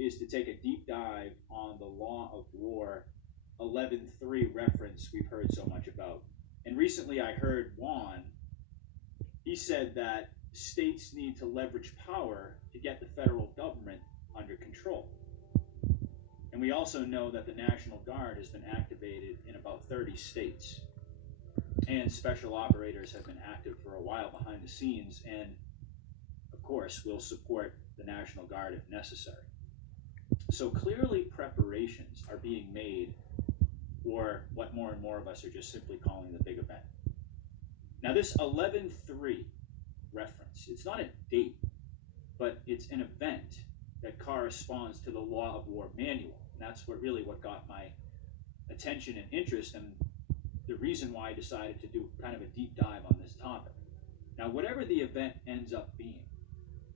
is to take a deep dive on the Law of War 11.3 reference we've heard so much about. And recently I heard Juan, he said that states need to leverage power to get the federal government under control. And we also know that the National Guard has been activated in about 30 states. And special operators have been active for a while behind the scenes, and of course will support the National Guard if necessary. So clearly preparations are being made for what more and more of us are just simply calling the big event. Now this 11.3 reference, it's not a date, but it's an event that corresponds to the Law of War manual. And that's what got my attention and interest, and the reason why I decided to do kind of a deep dive on this topic. Now, whatever the event ends up being,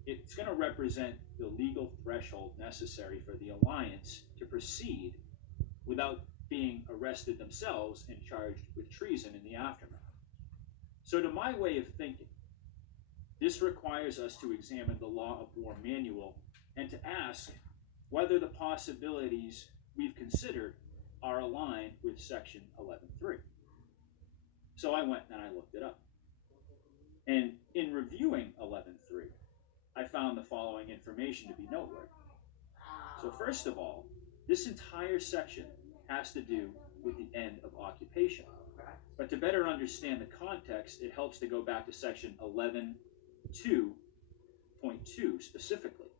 it's going to represent the legal threshold necessary for the alliance to proceed without being arrested themselves and charged with treason in the aftermath. So to my way of thinking, this requires us to examine the Law of War manual and to ask whether the possibilities we've considered are aligned with section 11.3. So I went and I looked it up. And in reviewing 11.3, I found the following information to be noteworthy. So first of all, this entire section has to do with the end of occupation. But to better understand the context, it helps to go back to section 11.2.2 specifically,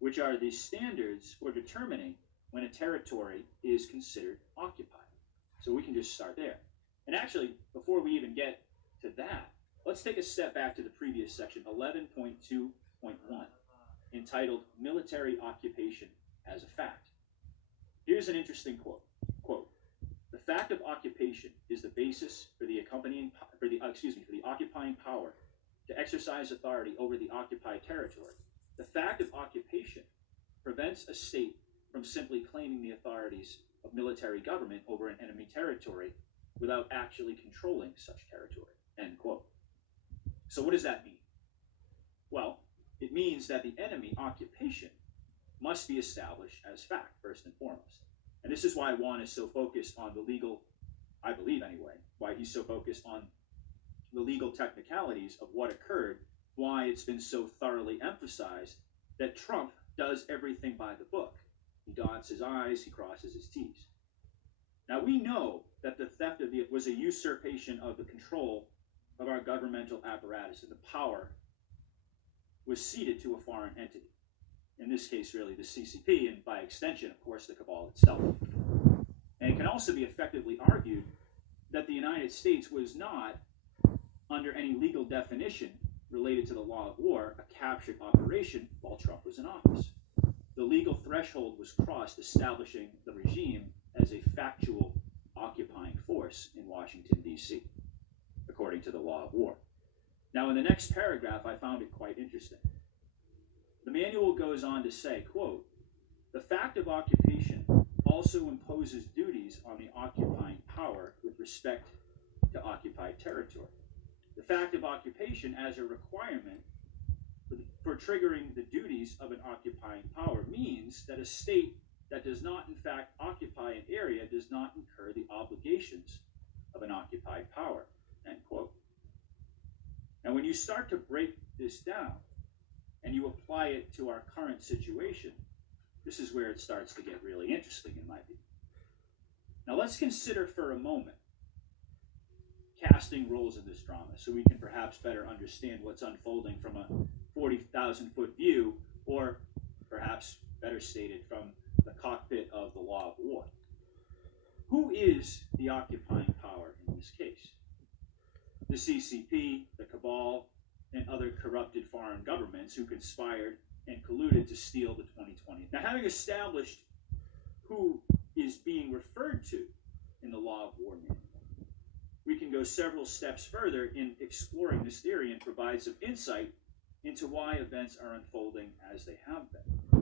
which are the standards for determining when a territory is considered occupied. So we can just start there. And actually, before we even get to that, let's take a step back to the previous section, 11.2.1, entitled Military Occupation as a Fact. Here's an interesting quote. Quote, "The fact of occupation is the basis for the occupying power to exercise authority over the occupied territory. The fact of occupation prevents a state from simply claiming the authorities of military government over an enemy territory without actually controlling such territory." End quote. So what does that mean? Well, it means that the enemy occupation must be established as fact, first and foremost. And this is why Juan is so focused on the legal, I believe anyway, why he's so focused on the legal technicalities of what occurred, why it's been so thoroughly emphasized that Trump does everything by the book. He dots his I's, he crosses his T's. Now we know that the theft of it was a usurpation of the control of our governmental apparatus, and the power was ceded to a foreign entity. In this case, really the CCP, and by extension, of course, the cabal itself. And it can also be effectively argued that the United States was not, under any legal definition related to the Law of War, a captured operation while Trump was in office. The legal threshold was crossed, establishing the regime as a factual occupying force in Washington, D.C., according to the Law of War. Now, in the next paragraph, I found it quite interesting. The manual goes on to say, quote, "The fact of occupation also imposes duties on the occupying power with respect to occupied territory. The fact of occupation as a requirement for triggering the duties of an occupying power means that a state that does not in fact occupy an area does not incur the obligations of an occupied power." End quote. And when you start to break this down and you apply it to our current situation, this is where it starts to get really interesting in my view. Now let's consider for a moment casting roles in this drama so we can perhaps better understand what's unfolding from a 40,000-foot view, or perhaps better stated, from the cockpit of the Law of War. Who is the occupying power in this case? The CCP, the cabal, and other corrupted foreign governments who conspired and colluded to steal the 2020. Now, having established who is being referred to in the Law of War manual, we can go several steps further in exploring this theory and provide some insight into why events are unfolding as they have been.